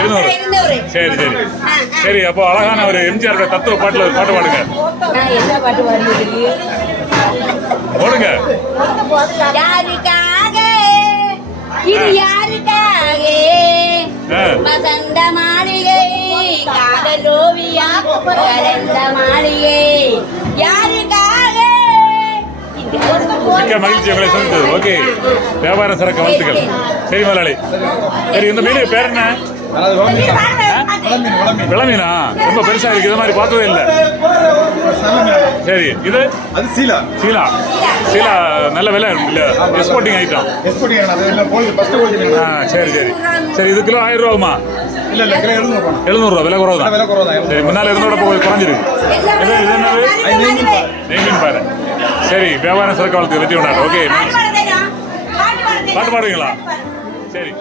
200. சரி சரி சரி. அப்போ அழகான ஒரு எம்ஜிஆரோட தத்துவ பாட்டுல ஒரு பாட்டு பாடுங்க. போடுங்க. யாருக்காக இது யாருக்காக வசந்த மாளிகை காதல் ஓவியா கலந்த மாளிகை யாருக்காக. மிக்க மகிழ்ச்சி உங்களை சந்தித்தது. ஓகே, வியாபார சரக்கு வாழ்த்துக்கள். சரி முதலாளி. சரி, இந்த மீன் பேர் என்ன? விளமீனா? ரொம்ப பெருசா இருக்கு, இது மாதிரி பார்த்ததே இல்லை. சரி, இது சீலா. சீலா சீலா நல்ல விலை இல்ல, எக்ஸ்போர்ட்டிங் ஐட்டம். சரி சரி சரி. இது கிலோ 1000 ரூபாமா? 700 ரூபா. விலை குறவு தான். சரி, முன்னால இருந்தோட போய் குறைஞ்சிருக்கு. இது என்னது? நெய்மீன் பாரு. சரி, வியாபாரம் சரக்கு வாழ்த்து வெற்றி கொண்டாடு. ஓகே, பாட்டு பாடுவீங்களா? சரி.